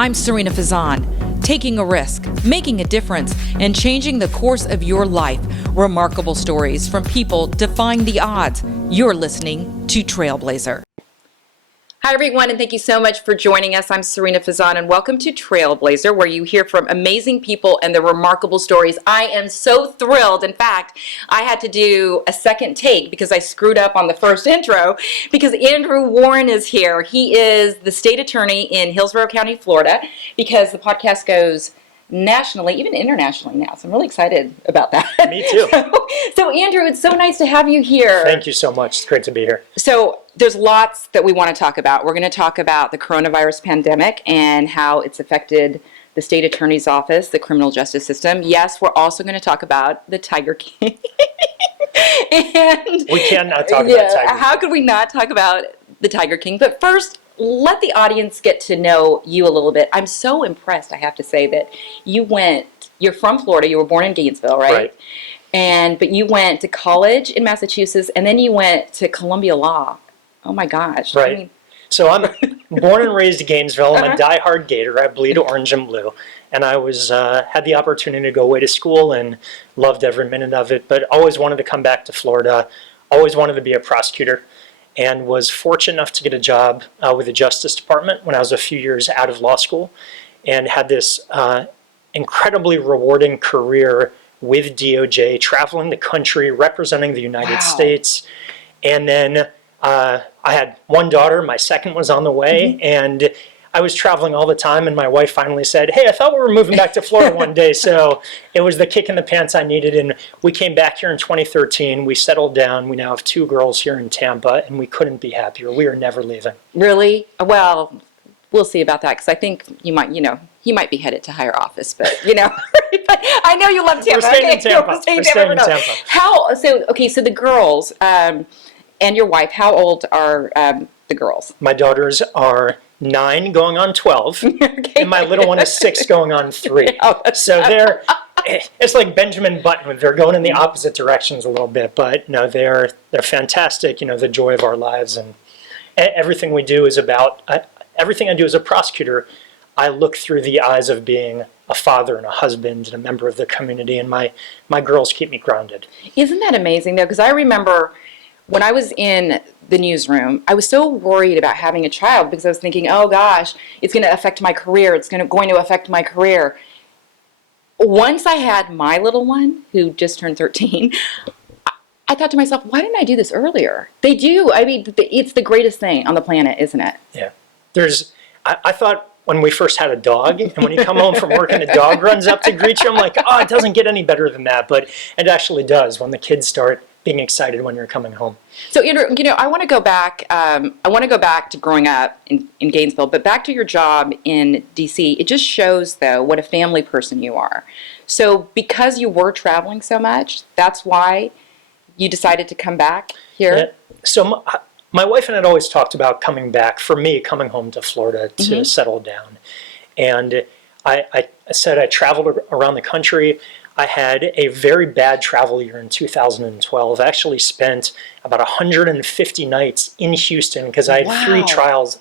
I'm Sarina Fazan. Taking a risk, making a difference, and changing the course of your life. Remarkable stories from people defying the odds. You're listening to Trailblazer. Hi, everyone, and thank you so much for joining us. I'm Sarina Fazan, and welcome to Trailblazer, where you hear from amazing people and their remarkable stories. I am so thrilled. In fact, I had to do a second take because I screwed up on the first intro because Andrew Warren is here. He is the state attorney in Hillsborough County, Florida, because the podcast goes nationally, even internationally now. So I'm really excited about that. Me too. So Andrew, it's so nice to have you here. Thank you so much. It's great to be here. So there's lots that we want to talk about. We're going to talk about the coronavirus pandemic and how it's affected the state attorney's office, the criminal justice system. Yes, we're also going to talk about the Tiger King. And we cannot talk about Tiger King. How could we not talk about the Tiger King? But first, let the audience get to know you a little bit. I'm so impressed, I have to say, that you're from Florida, you were born in Gainesville, right? But you went to college in Massachusetts, and then you went to Columbia Law. Oh my gosh. Right. I mean, so I'm born and raised in Gainesville. I'm a diehard Gator. I bleed orange and blue. And I had the opportunity to go away to school and loved every minute of it, but always wanted to come back to Florida, always wanted to be a prosecutor, and was fortunate enough to get a job with the Justice Department when I was a few years out of law school, and had this incredibly rewarding career with DOJ, traveling the country, representing the United States. And then I had one daughter, my second was on the way, and I was traveling all the time, and my wife finally said, hey, I thought we were moving back to Florida one day. So it was the kick in the pants I needed, and we came back here in 2013. We settled down. We now have 2 girls here in Tampa, and we couldn't be happier. We are never leaving. Really? Well, we'll see about that, because I think you might be headed to higher office, but, but I know you love Tampa. We're staying in Tampa. We're staying in Tampa. So the girls and your wife, how old are the girls? My daughters are 9 going on 12, and my little one is 6 going on 3. So it's like Benjamin Button. They're going in the opposite directions a little bit, but no, they're fantastic. The joy of our lives, and everything we do is about. Everything I do as a prosecutor, I look through the eyes of being a father and a husband and a member of the community, and my girls keep me grounded. Isn't that amazing, though? Because I remember when I was in the newsroom, I was so worried about having a child because I was thinking, oh gosh, it's going to affect my career. It's going to affect my career. Once I had my little one, who just turned 13, I thought to myself, why didn't I do this earlier? They do. I mean, it's the greatest thing on the planet, isn't it? Yeah. I thought when we first had a dog, and when you come home from work and a dog runs up to greet you, I'm like, oh, it doesn't get any better than that. But it actually does when the kids start being excited when you're coming home. So, Andrew, I want to go back. I want to go back to growing up in Gainesville, but back to your job in D.C. It just shows, though, what a family person you are. So, because you were traveling so much, that's why you decided to come back here. Yeah. So, my wife and I had always talked about coming back. For me, coming home to Florida to settle down, and I said I traveled around the country. I had a very bad travel year in 2012. I actually spent about 150 nights in Houston because I had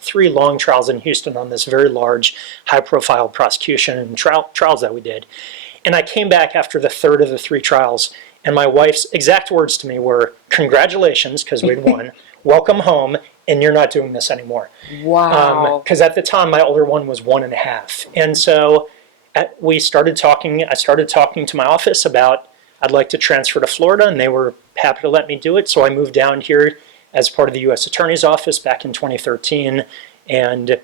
3 long trials in Houston on this very large, high-profile prosecution and trials that we did. And I came back after the third of the 3 trials, and my wife's exact words to me were, congratulations, because we'd won, welcome home, and you're not doing this anymore. Wow. Because at the time, my older one was 1.5. And so I started talking to my office about I'd like to transfer to Florida, and they were happy to let me do it. So I moved down here as part of the U.S. Attorney's Office back in 2013. And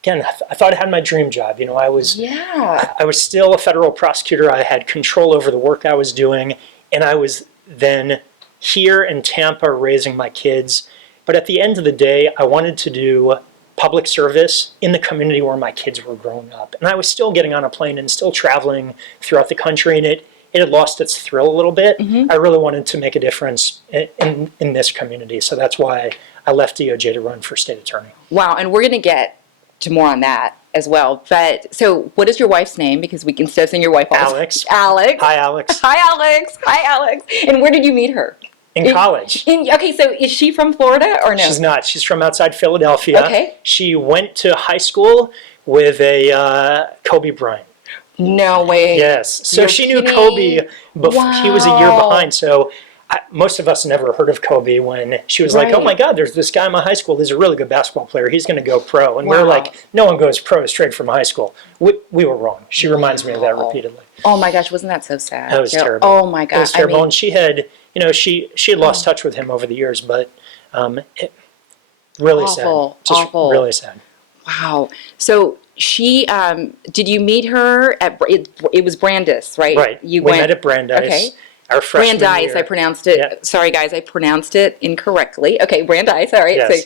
again, I thought I had my dream job. I was still a federal prosecutor. I had control over the work I was doing, and I was then here in Tampa raising my kids. But at the end of the day, I wanted to do public service in the community where my kids were growing up. And I was still getting on a plane and still traveling throughout the country, and it had lost its thrill a little bit. I really wanted to make a difference in this community. So that's why I left DOJ to run for state attorney. Wow, and we're going to get to more on that as well. But so what is your wife's name? Because we can still sing your wife also. Alex. Alex. Hi, Alex. Hi, Alex. Hi, Alex. And where did you meet her? In college. Okay, so is she from Florida or no? She's not. She's from outside Philadelphia. Okay. She went to high school with a Kobe Bryant. No way. Yes. So You're she knew kidding. Kobe before he was a year Wow. behind. So most of us never heard of Kobe when she was like, oh Right. my God, there's this guy in my high school. He's a really good basketball player. He's going to go pro. And we're Wow. like, no one goes pro straight from high school. We were wrong. She reminds me of that repeatedly. Oh my gosh, wasn't that so sad? That was terrible. Oh my It gosh. was terrible. And she had, she had lost touch with him over the years, but really Awful, sad. Just awful. really sad. Wow. So she, did you meet her at, it was Brandis, right? Right. You we went, met at Brandeis. Okay. Our freshman Brandeis, year. I pronounced it. Yeah. Sorry guys, I pronounced it incorrectly. Okay, Brandeis, all right. Yes.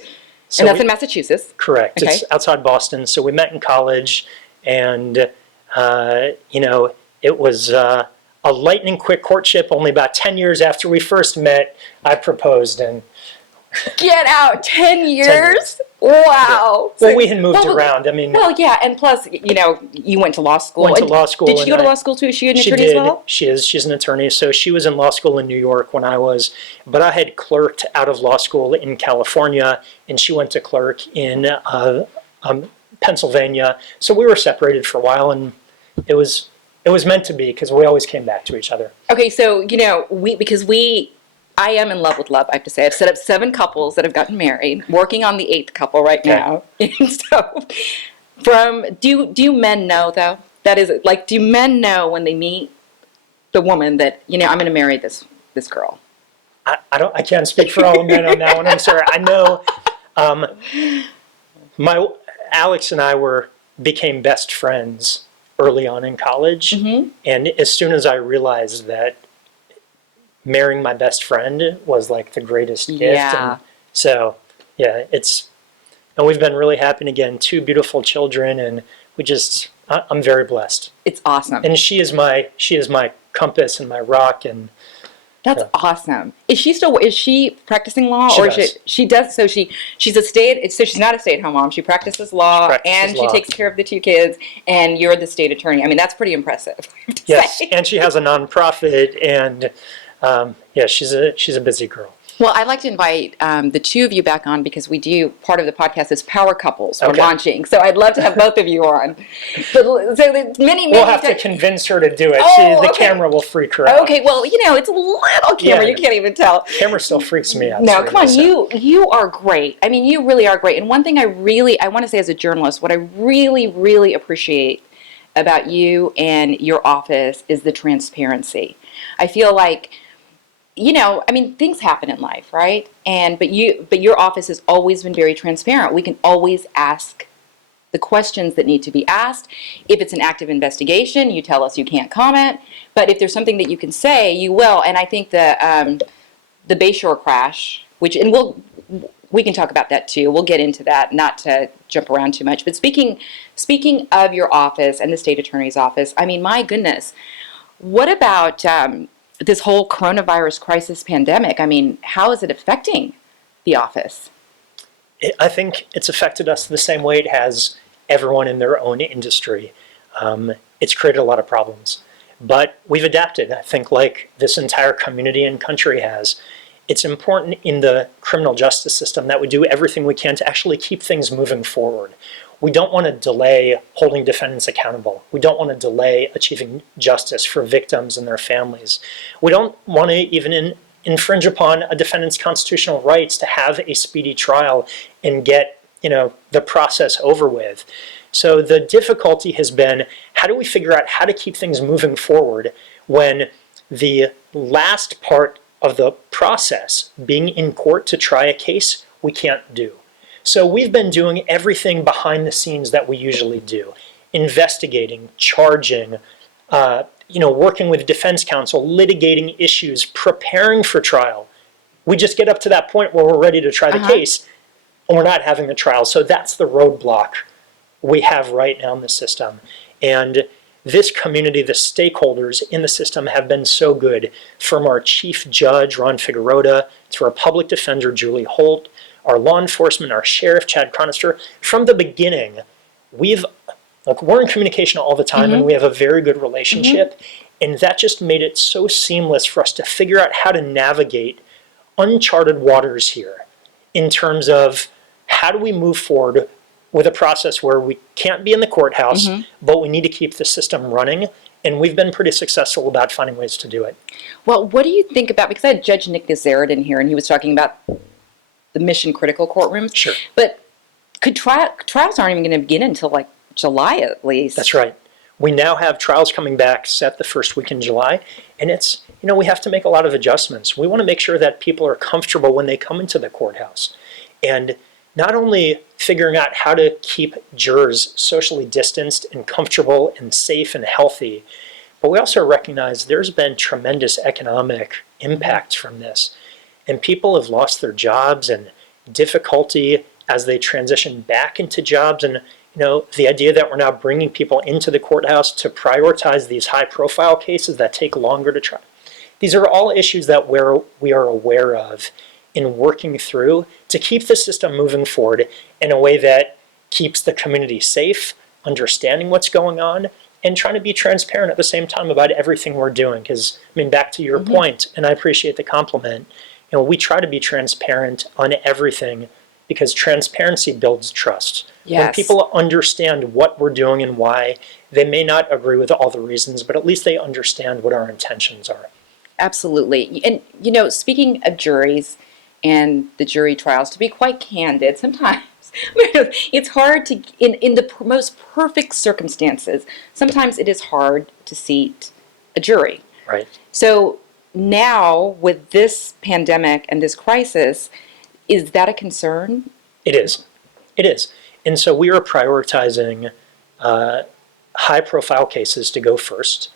So And that's we- in Massachusetts. Correct. Okay. It's outside Boston. So we met in college, and it was a lightning quick courtship. Only about 10 years after we first met, I proposed, and Get out, 10 years? 10 years. Wow. well, we had moved Well, around. I mean, Well, yeah, and plus, you went to law school. Went to And law school, Did she and go to I- law school too? Is she an she attorney did. as well? She's an attorney. So she was in law school in New York when I was, but I had clerked out of law school in California, and she went to clerk in Pennsylvania. So we were separated for a while, and it was meant to be because we always came back to each other. Okay, so, I am in love with love, I have to say. I've set up 7 couples that have gotten married, working on the 8th couple right now. And so, do men know, though? That is, like, do men know when they meet the woman that, I'm going to marry this girl? I can't speak for all men on that one. I'm sorry. I know Alex and I became best friends early on in college. Mm-hmm. And as soon as I realized that marrying my best friend was like the greatest gift. Yeah. And so, yeah, and we've been really happy again, 2 beautiful children, and I'm very blessed. It's awesome. And she is my compass and my rock, and That's awesome. Is she practicing law? She or does. She does. So she's not a stay-at-home mom. She practices law, and she law. takes care of the 2 kids, and you're the state attorney. I mean, that's pretty impressive. I have to yes, say. and she has a nonprofit, and she's a busy girl. Well, I'd like to invite the 2 of you back on because part of the podcast is Power Couples we're Okay. launching. So I'd love to have both of you on. So there's many We'll have to convince her to do it. Oh, The okay. camera will freak her out. Okay, well, it's a little camera. Yeah. You can't even tell. Camera still freaks me out. No, Sarina, come on, so. you are great. I mean, you really are great. And one thing I want to say as a journalist, what I really, really appreciate about you and your office is the transparency. I feel like, things happen in life, right? But your office has always been very transparent. We can always ask the questions that need to be asked. If it's an active investigation, you tell us you can't comment. But if there's something that you can say, you will. And I think the Bayshore crash, we can talk about that too. We'll get into that, not to jump around too much. But speaking of your office and the state attorney's office, I mean, my goodness, what about this whole coronavirus crisis pandemic? I mean, how is it affecting the office? I think it's affected us the same way it has everyone in their own industry. It's created a lot of problems. But we've adapted, I think, like this entire community and country has. It's important in the criminal justice system that we do everything we can to actually keep things moving forward. We don't want to delay holding defendants accountable. We don't want to delay achieving justice for victims and their families. We don't want to even infringe upon a defendant's constitutional rights to have a speedy trial and get, the process over with. So the difficulty has been, how do we figure out how to keep things moving forward when the last part of the process, being in court to try a case, we can't do. So we've been doing everything behind the scenes that we usually do. Investigating, charging, working with defense counsel, litigating issues, preparing for trial. We just get up to that point where we're ready to try the case, and we're not having the trial. So that's the roadblock we have right now in the system. And this community, the stakeholders in the system have been so good, from our chief judge, Ron Figueroa, to our public defender, Julie Holt, our law enforcement, our sheriff, Chad Chronister. From the beginning, we're in communication all the time, and we have a very good relationship. And that just made it so seamless for us to figure out how to navigate uncharted waters here in terms of how do we move forward with a process where we can't be in the courthouse, but we need to keep the system running. And we've been pretty successful about finding ways to do it. Well, what do you think about, because I had Judge Nick Nazareth in here, and he was talking about the mission critical courtrooms. Sure. But trials aren't even going to begin until like July at least. That's right. We now have trials coming back set the first week in July, and it's, we have to make a lot of adjustments. We want to make sure that people are comfortable when they come into the courthouse. And not only figuring out how to keep jurors socially distanced and comfortable and safe and healthy, but we also recognize there's been tremendous economic impact from this. And people have lost their jobs and difficulty as they transition back into jobs. And the idea that we're now bringing people into the courthouse to prioritize these high-profile cases that take longer to try. These are all issues that we are aware of in working through to keep the system moving forward in a way that keeps the community safe, understanding what's going on, and trying to be transparent at the same time about everything we're doing. Because, back to your point, and I appreciate the compliment, we try to be transparent on everything because transparency builds trust. Yes. When people understand what we're doing and why, they may not agree with all the reasons, but at least they understand what our intentions are. Absolutely. And, speaking of juries and the jury trials, to be quite candid, sometimes it's hard to, in the most perfect circumstances, sometimes it is hard to seat a jury. Right. So now, with this pandemic and this crisis, is that a concern? It is. It is. And so we are prioritizing high-profile cases to go first.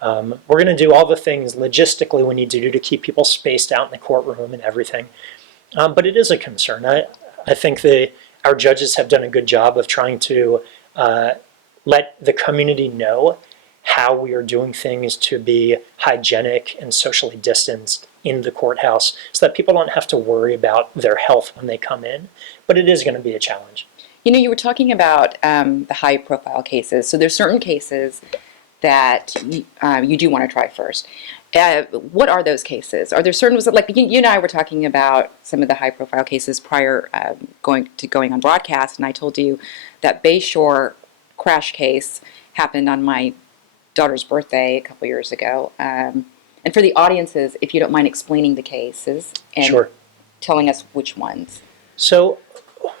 We're going to do all the things logistically we need to do to keep people spaced out in the courtroom and everything. But it is a concern. I think our judges have done a good job of trying to let the community know how we are doing things to be hygienic and socially distanced in the courthouse so that people don't have to worry about their health when they come in. But it is going to be a challenge. You were talking about the high-profile cases. So there's certain cases that you do want to try first. What are those cases? Are there certain, like you and I were talking about some of the high-profile cases prior going on broadcast, and I told you that Bayshore crash case happened on my daughter's birthday a couple years ago. And for the audiences, if you don't mind explaining the cases and Sure. telling us which ones. So,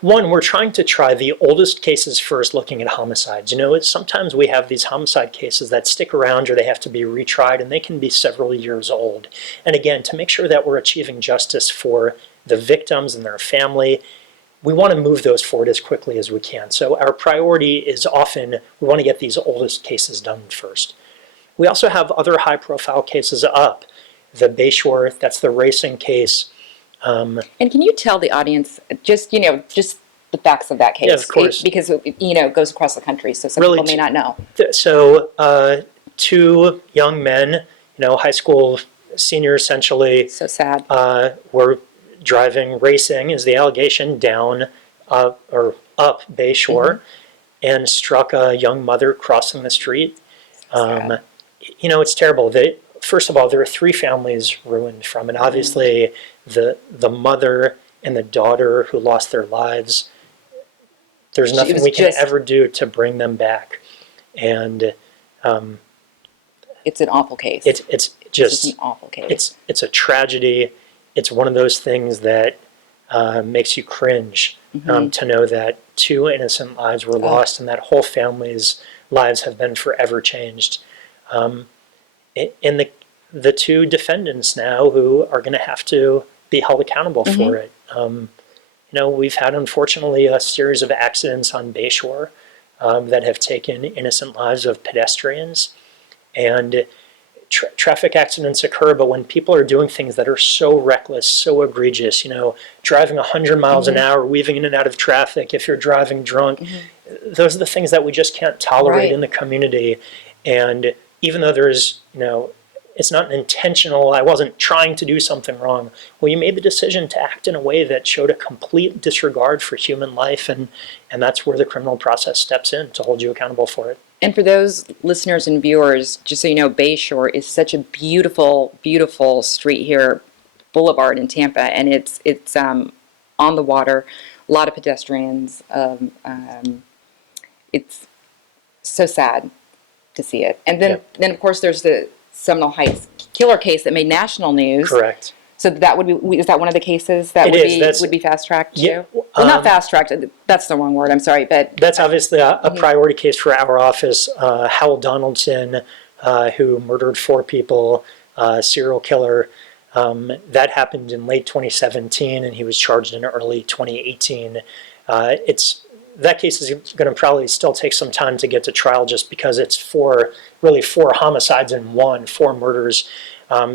one, we're trying to try the oldest cases first, looking at homicides. Sometimes we have these homicide cases that stick around or they have to be retried, and they can be several years old. And again, to make sure that we're achieving justice for the victims and their family, we want to move those forward as quickly as we can. So our priority is often we want to get these oldest cases done first. We also have other high-profile cases up. The Bayshore, that's the racing case. And can you tell the audience just the facts of that case? Yeah, of course. Because it goes across the country, so some Really, people may not know. So two young men, high school seniors essentially, So sad. were driving, racing is the allegation, down or up Bayshore, and struck a young mother crossing the street. Sad. It's terrible. First of all, there are 3 families ruined from it. Obviously, the mother and the daughter who lost their lives, there's nothing we can ever do to bring them back. And it's an awful case. it's just an awful case. It's a tragedy. It's one of those things that makes you cringe to know that 2 innocent lives were lost and that whole family's lives have been forever changed. And the 2 defendants now who are going to have to be held accountable for it. We've had, unfortunately, a series of accidents on Bayshore that have taken innocent lives of pedestrians. And traffic accidents occur, but when people are doing things that are so reckless, so egregious, driving 100 miles an hour, weaving in and out of traffic, if you're driving drunk, those are the things that we just can't tolerate in the community. And even though there's, it's not intentional, I wasn't trying to do something wrong. Well, you made the decision to act in a way that showed a complete disregard for human life, and that's where the criminal process steps in to hold you accountable for it. And for those listeners and viewers, just so you know, Bayshore is such a beautiful, beautiful street here, boulevard in Tampa, and it's on the water a lot of pedestrians. It's so sad to see it. And then of course, there's the Seminole Heights killer case that made national news. Correct. So that would be, is that one of the cases that would be fast tracked Yeah, too? Well, not fast tracked. That's the wrong word. I'm sorry, but that's obviously a priority case for our office. Howell Donaldson, who murdered 4 people, serial killer. That happened in late 2017, and he was charged in early 2018. That case is going to probably still take some time to get to trial, just because it's 4 homicides in 4 murders.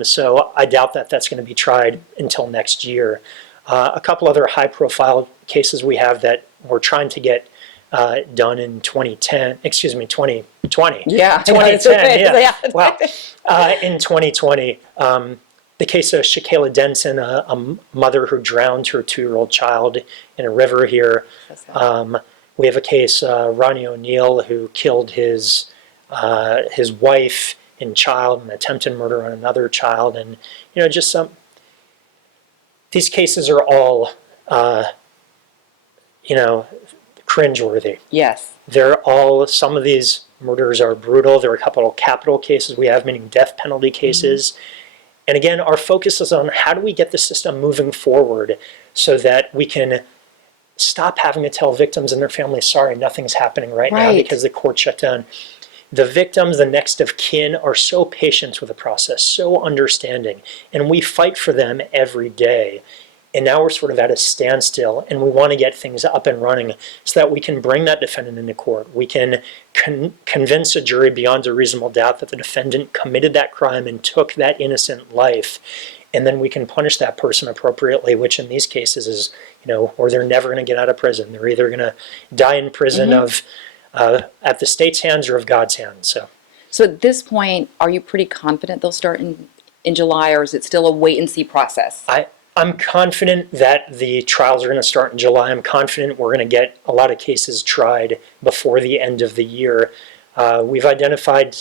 So I doubt that that's going to be tried until next year. A couple other high-profile cases we have that we're trying to get done in 2020. yeah, 2010. Yeah. Wow. In 2020, the case of Shaquilla Denson, a mother who drowned her 2-year-old child in a river here. We have a case, Ronnie O'Neill, who killed his wife and child, and attempted murder on another child, and just these cases are all cringeworthy. yes, Some of these murders are brutal. There are a couple of capital cases we have, meaning death penalty cases. And again, our focus is on how do we get the system moving forward so that we can stop having to tell victims and their families, sorry, nothing's happening right now because the court shut down. The victims, the next of kin, are so patient with the process, so understanding, and we fight for them every day. And now we're sort of at a standstill, and we want to get things up and running so that we can bring that defendant into court. We can convince a jury beyond a reasonable doubt that the defendant committed that crime and took that innocent life. And then we can punish that person appropriately, which in these cases is, or they're never going to get out of prison. They're either going to die in prison at the state's hands or of God's hands. So at this point, are you pretty confident they'll start in July, or is it still a wait-and-see process? I'm confident that the trials are going to start in July. I'm confident we're going to get a lot of cases tried before the end of the year. We've identified,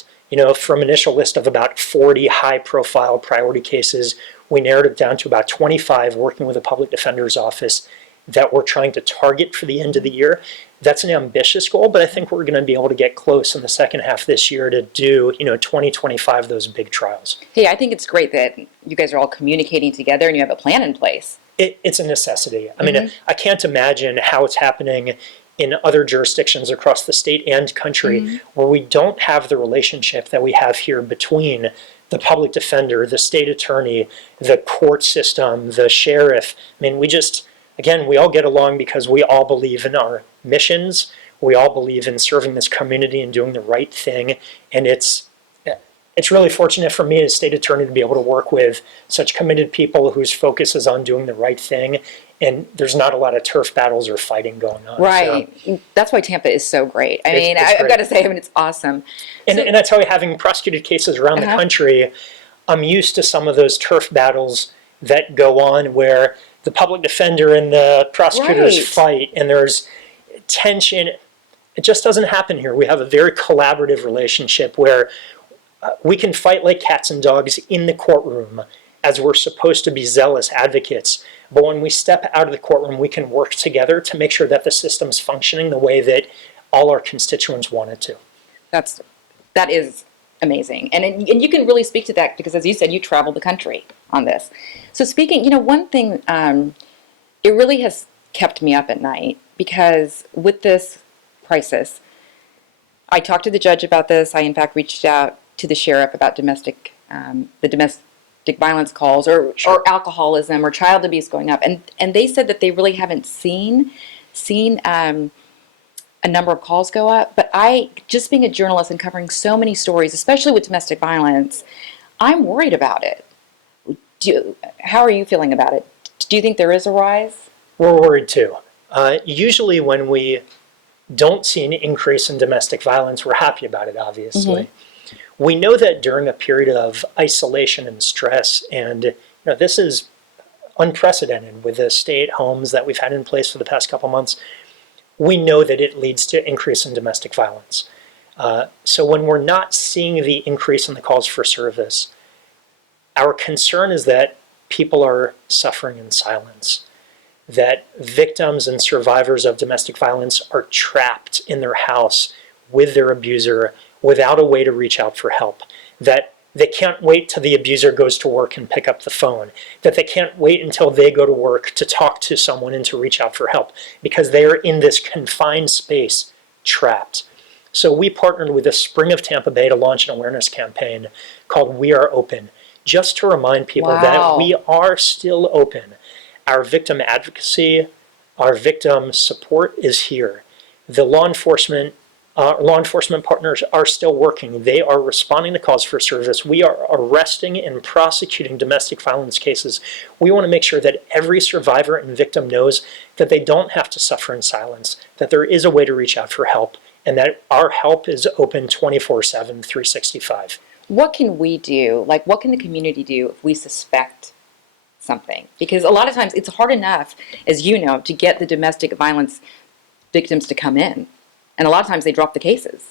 from an initial list of about 40 high-profile priority cases, we narrowed it down to about 25, working with the public defender's office, that we're trying to target for the end of the year. That's an ambitious goal, but I think we're going to be able to get close in the second half this year to do, 2025, those big trials. Hey, I think it's great that you guys are all communicating together and you have a plan in place. It's a necessity. I mean, I can't imagine how it's happening in other jurisdictions across the state and country where we don't have the relationship that we have here between the public defender, the state attorney, the court system, the sheriff. I mean, we all get along because we all believe in our missions. We all believe in serving this community and doing the right thing. And it's really fortunate for me as state attorney to be able to work with such committed people whose focus is on doing the right thing. And there's not a lot of turf battles or fighting going on. Right. So that's why Tampa is so great. I've got to say, it's awesome. And I tell you, having prosecuted cases around the country, I'm used to some of those turf battles that go on where the public defender and the prosecutors fight, and there's tension. It just doesn't happen here. We have a very collaborative relationship where we can fight like cats and dogs in the courtroom as we're supposed to be zealous advocates. But when we step out of the courtroom, we can work together to make sure that the system's functioning the way that all our constituents want it to. That is amazing. And you can really speak to that because, as you said, you traveled the country on this. So speaking, one thing, it really has kept me up at night because with this crisis, I talked to the judge about this. I, in fact, reached out to the sheriff about the domestic violence calls or alcoholism or child abuse going up. And they said that they really haven't seen a number of calls go up. But just being a journalist and covering so many stories, especially with domestic violence, I'm worried about it. How are you feeling about it? Do you think there is a rise? We're worried too. Usually when we don't see an increase in domestic violence, we're happy about it, obviously. We know that during a period of isolation and stress, and this is unprecedented with the stay-at-homes that we've had in place for the past couple months, we know that it leads to increase in domestic violence. So when we're not seeing the increase in the calls for service, our concern is that people are suffering in silence, that victims and survivors of domestic violence are trapped in their house with their abuser without a way to reach out for help, that they can't wait till the abuser goes to work and pick up the phone, that they can't wait until they go to work to talk to someone and to reach out for help because they are in this confined space, trapped. So we partnered with the Spring of Tampa Bay to launch an awareness campaign called We Are Open, just to remind people that we are still open. Our victim advocacy, our victim support is here. The law enforcement partners are still working. They are responding to calls for service. We are arresting and prosecuting domestic violence cases. We want to make sure that every survivor and victim knows that they don't have to suffer in silence, that there is a way to reach out for help, and that our help is open 24/7, 365. What can we do? Like, what can the community do if we suspect something? Because a lot of times it's hard enough, as you know, to get the domestic violence victims to come in. And a lot of times they drop the cases.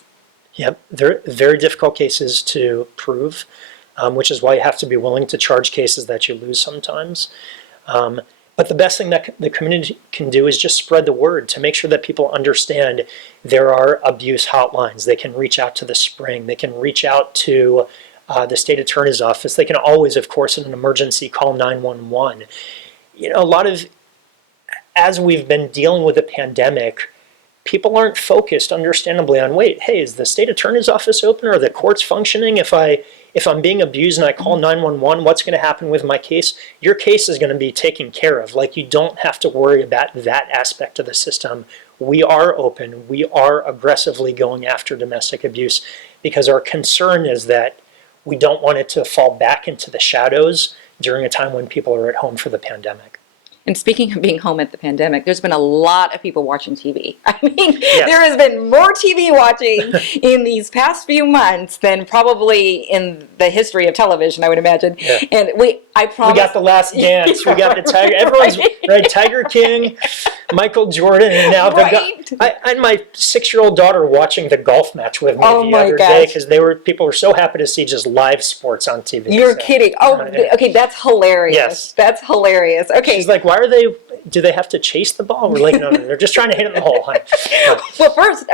Yep, they're very difficult cases to prove, which is why you have to be willing to charge cases that you lose sometimes. But the best thing that the community can do is just spread the word to make sure that people understand there are abuse hotlines. They can reach out to the Spring. They can reach out to the state attorney's office. They can always, of course, in an emergency, call 911. You know, as we've been dealing with the pandemic, people aren't focused, understandably, on, wait, hey, is the state attorney's office open? Are the courts functioning? If I'm being abused and I call 911, what's going to happen with my case? Your case is going to be taken care of. Like, you don't have to worry about that aspect of the system. We are open. We are aggressively going after domestic abuse because our concern is that we don't want it to fall back into the shadows during a time when people are at home for the pandemic. And speaking of being home at the pandemic, there's been a lot of people watching TV. I mean, There has been more TV watching in these past few months than probably in the history of television, I would imagine. Yeah. And I promise. We got The Last Dance. We got the Tiger. Everyone's right. Tiger King, Michael Jordan, and now I had my 6-year-old daughter watching the golf match with me the other day because people were so happy to see just live sports on TV. You're kidding. Oh, okay, that's hilarious. Yes. That's hilarious. Okay. She's like, do they have to chase the ball? We're like, no, they're just trying to hit it in the hole. Well, first,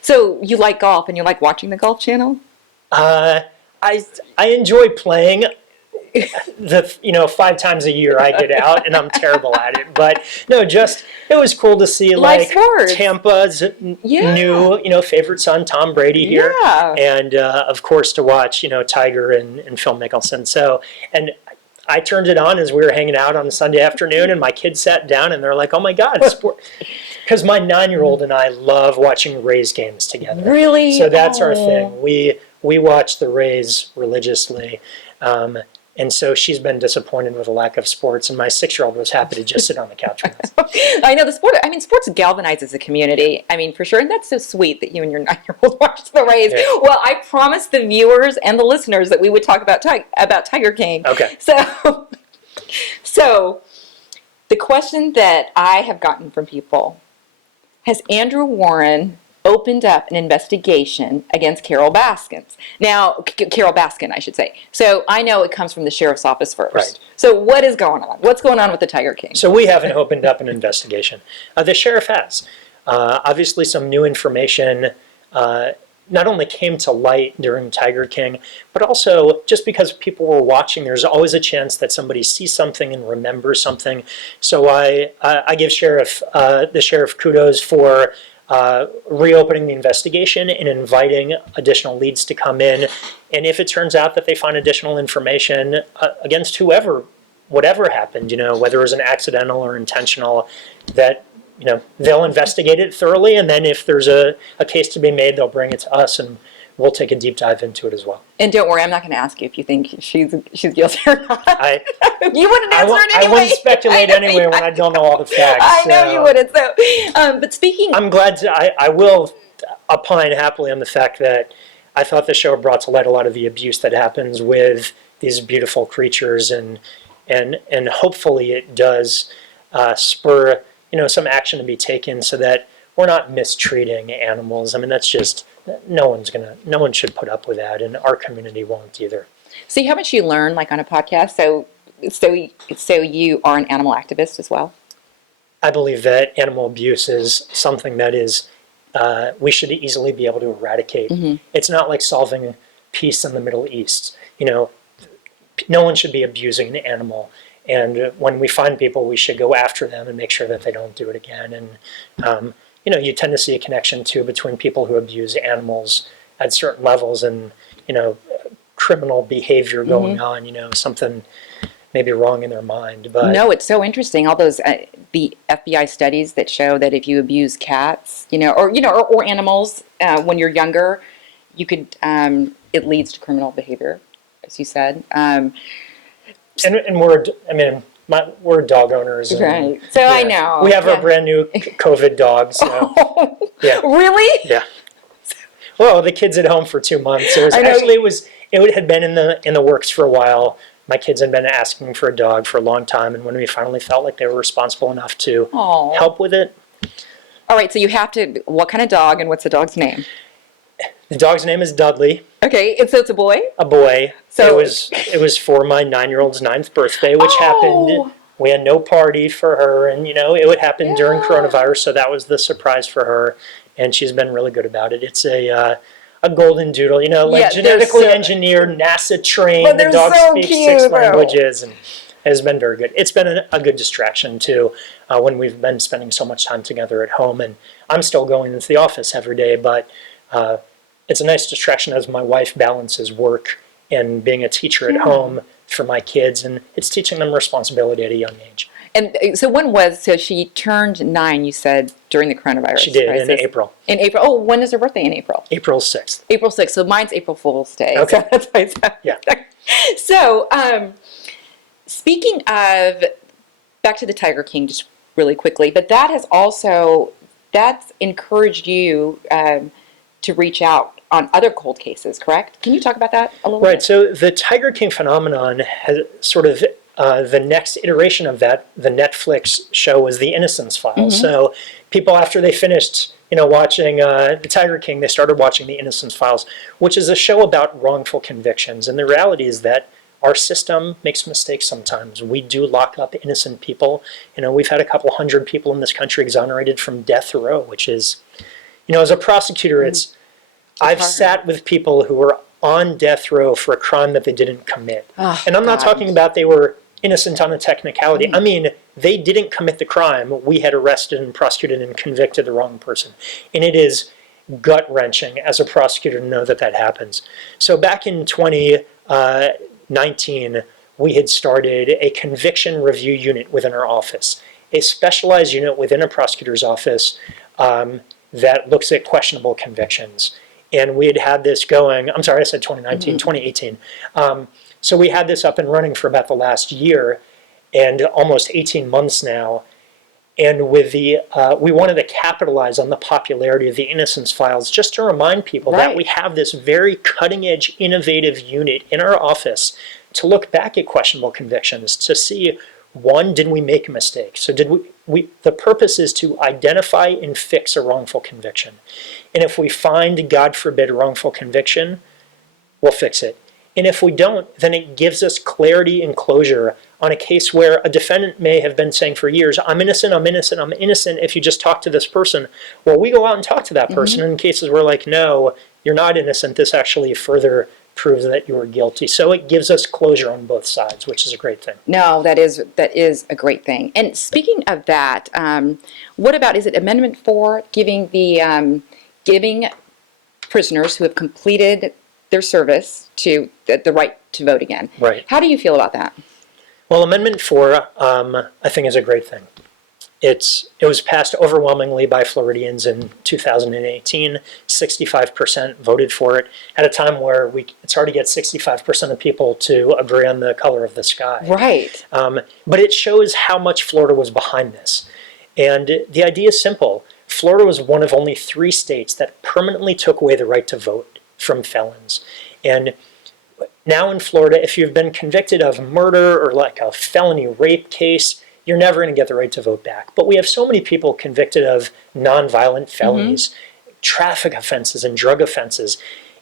so you like golf and you like watching the Golf Channel? I enjoy playing. 5 times a year I get out and I'm terrible at it. But no, it was cool to see like Tampa's new, favorite son, Tom Brady here. Yeah. And of course to watch, Tiger and Phil Mickelson. So, and I turned it on as we were hanging out on a Sunday afternoon, and my kids sat down and they're like, oh my God, sport. Because my 9-year-old and I love watching Rays games together. Really? So that's our thing. We watch the Rays religiously. And so she's been disappointed with the lack of sports, and my 6-year-old was happy to just sit on the couch with us. I know sports galvanizes the community. I mean, for sure. And that's so sweet that you and your 9-year-old watched the Rays. Yeah. Well, I promised the viewers and the listeners that we would talk about Tiger King. Okay. So the question that I have gotten from people, has Andrew Warren opened up an investigation against Carol Baskin, I should say. So I know it comes from the sheriff's office first. Right. So what is going on? What's going on with the Tiger King? So we haven't opened up an investigation. The sheriff has. Obviously some new information not only came to light during Tiger King, but also just because people were watching, there's always a chance that somebody sees something and remembers something. So I give the sheriff kudos for reopening the investigation and inviting additional leads to come in. And if it turns out that they find additional information against whatever happened, whether it was an accidental or intentional, that they'll investigate it thoroughly, and then if there's a case to be made, they'll bring it to us, and we'll take a deep dive into it as well. And don't worry, I'm not going to ask you if you think she's guilty or not. You wouldn't answer it anyway. I wouldn't speculate anyway when I don't know all the facts. I know you wouldn't. So, but speaking, I'm glad I will opine happily on the fact that I thought the show brought to light a lot of the abuse that happens with these beautiful creatures, and hopefully it does spur some action to be taken so that we're not mistreating animals. I mean, that's just, no one should put up with that, and our community won't either. See how much you learn, like on a podcast. So you are an animal activist as well. I believe that animal abuse is something that is we should easily be able to eradicate. It's not like solving peace in the Middle East. No one should be abusing an animal. And when we find people, we should go after them and make sure that they don't do it again. And, you tend to see a connection, too, between people who abuse animals at certain levels and, criminal behavior going on, something maybe wrong in their mind. But No, it's so interesting. All those the FBI studies that show that if you abuse cats, or animals when you're younger, you could it leads to criminal behavior, as you said. and we're dog owners. And, Right. So I know. We have our brand new COVID dog. So yeah. Really? Yeah. Well, the kid's at home for 2 months. It had been in the works for a while. My kids had been asking for a dog for a long time, and when we finally felt like they were responsible enough to help with it. All right, so you have to. What kind of dog, and what's the dog's name? The dog's name is Dudley. Okay, and so it's a boy. A boy. So it was for my 9-year-old's 9th birthday, which happened. We had no party for her, and it would happen during coronavirus, so that was the surprise for her, and she's been really good about it. It's a golden doodle, genetically engineered, NASA trained. The dog speaks 6 languages and has been very good. It's been a good distraction too when we've been spending so much time together at home. And I'm still going into the office every day, but it's a nice distraction as my wife balances work and being a teacher at home for my kids, and it's teaching them responsibility at a young age. And so she turned 9, you said, during the coronavirus She did, crisis. in April. In April. Oh, when is her birthday in April? April 6th. April 6th. So mine's April Fool's Day. Okay. So that's why it's Yeah. So, speaking of, back to the Tiger King just really quickly, but that's encouraged you to reach out on other cold cases, correct? Can you talk about that a little bit? Right, so the Tiger King phenomenon has sort of the next iteration of that, the Netflix show, was the Innocence Files. So people, after they finished, watching the Tiger King, they started watching the Innocence Files, which is a show about wrongful convictions. And the reality is that our system makes mistakes sometimes. We do lock up innocent people. We've had a couple hundred people in this country exonerated from death row, which is, as a prosecutor, I've sat with people who were on death row for a crime that they didn't commit. Oh, and I'm not talking about they were innocent on a technicality. I mean, they didn't commit the crime. We had arrested and prosecuted and convicted the wrong person. And it is gut-wrenching as a prosecutor to know that that happens. So back in 2019, we had started a conviction review unit within our office, a specialized unit within a prosecutor's office that looks at questionable convictions. And we had this going, I'm sorry, I said 2019, 2018. So we had this up and running for about the last year and almost 18 months now. And with we wanted to capitalize on the popularity of the Innocence Files, just to remind people that we have this very cutting-edge, innovative unit in our office to look back at questionable convictions, to see, one, did we make a mistake? So the purpose is to identify and fix a wrongful conviction. And if we find, God forbid, a wrongful conviction, we'll fix it. And if we don't, then it gives us clarity and closure on a case where a defendant may have been saying for years, I'm innocent, I'm innocent, I'm innocent, if you just talk to this person. Well, we go out and talk to that person. In cases where like, no, you're not innocent, this actually further proves that you are guilty. So it gives us closure on both sides, which is a great thing. No, that is a great thing. And speaking of that, what about, is it Amendment 4, giving prisoners who have completed their service to the right to vote again? Right. How do you feel about that? Well, Amendment 4, I think, is a great thing. It was passed overwhelmingly by Floridians in 2018. 65% voted for it at a time where it's hard to get 65% of people to agree on the color of the sky. Right. But it shows how much Florida was behind this. And the idea is simple. Florida was one of only 3 states that permanently took away the right to vote from felons. And now in Florida, if you've been convicted of murder or like a felony rape case, you're never going to get the right to vote back. But we have so many people convicted of nonviolent felonies, traffic offenses and drug offenses,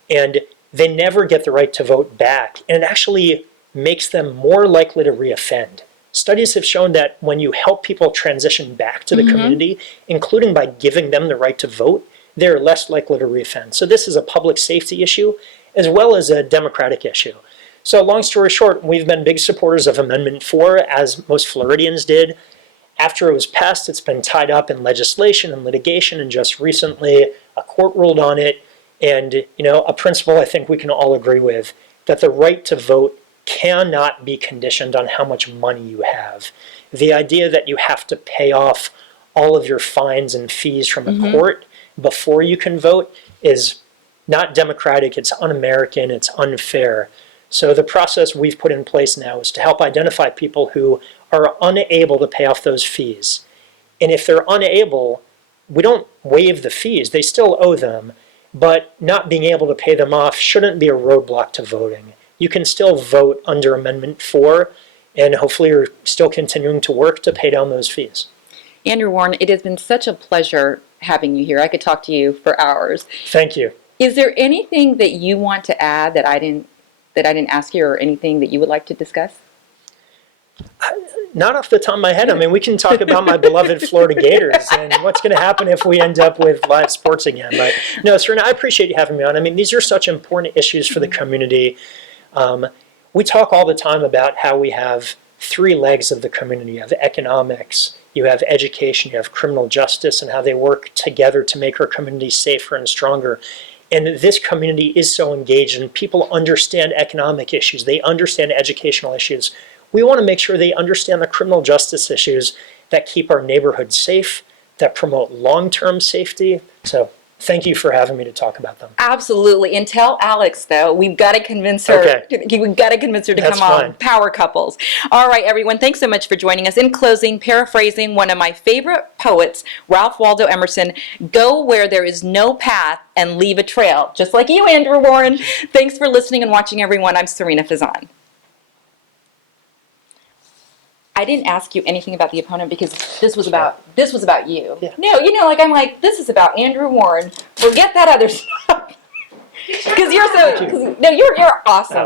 and they never get the right to vote back. And it actually makes them more likely to reoffend. studies have shown that when you help people transition back to the community, including by giving them the right to vote, they're less likely to reoffend. So this is a public safety issue as well as a democratic issue. So long story short, we've been big supporters of Amendment 4, as most Floridians did. After it was passed, it's been tied up in legislation and litigation, and just recently a court ruled on it. And, a principle I think we can all agree with, that the right to vote cannot be conditioned on how much money you have. The idea that you have to pay off all of your fines and fees from a court before you can vote is not democratic, it's un-American, it's unfair. So the process we've put in place now is to help identify people who are unable to pay off those fees. And if they're unable, we don't waive the fees, they still owe them, but not being able to pay them off shouldn't be a roadblock to voting. You can still vote under Amendment 4, and hopefully you're still continuing to work to pay down those fees. Andrew Warren, it has been such a pleasure having you here. I could talk to you for hours. Thank you. Is there anything that you want to add that I didn't ask you, or anything that you would like to discuss? Not off the top of my head. I mean, we can talk about my beloved Florida Gators and what's going to happen if we end up with live sports again. But no, Sarina, I appreciate you having me on. I mean, these are such important issues for the community. We talk all the time about how we have three legs of the community. You have economics, you have education, you have criminal justice, and how they work together to make our community safer and stronger. And this community is so engaged, and people understand economic issues. They understand educational issues. We want to make sure they understand the criminal justice issues that keep our neighborhoods safe, that promote long-term safety. So thank you for having me to talk about them. Absolutely. And tell Alex, though, we've got to convince her. Okay. We've got to convince her to That's come on. fine. Power couples. All right, everyone. Thanks so much for joining us. In closing, paraphrasing one of my favorite poets, Ralph Waldo Emerson, go where there is no path and leave a trail. Just like you, Andrew Warren. Thanks for listening and watching, everyone. I'm Sarina Fazan. I didn't ask you anything about the opponent because this was about you. Yeah. No, I'm like, this is about Andrew Warren. Forget that other stuff. Because you're awesome.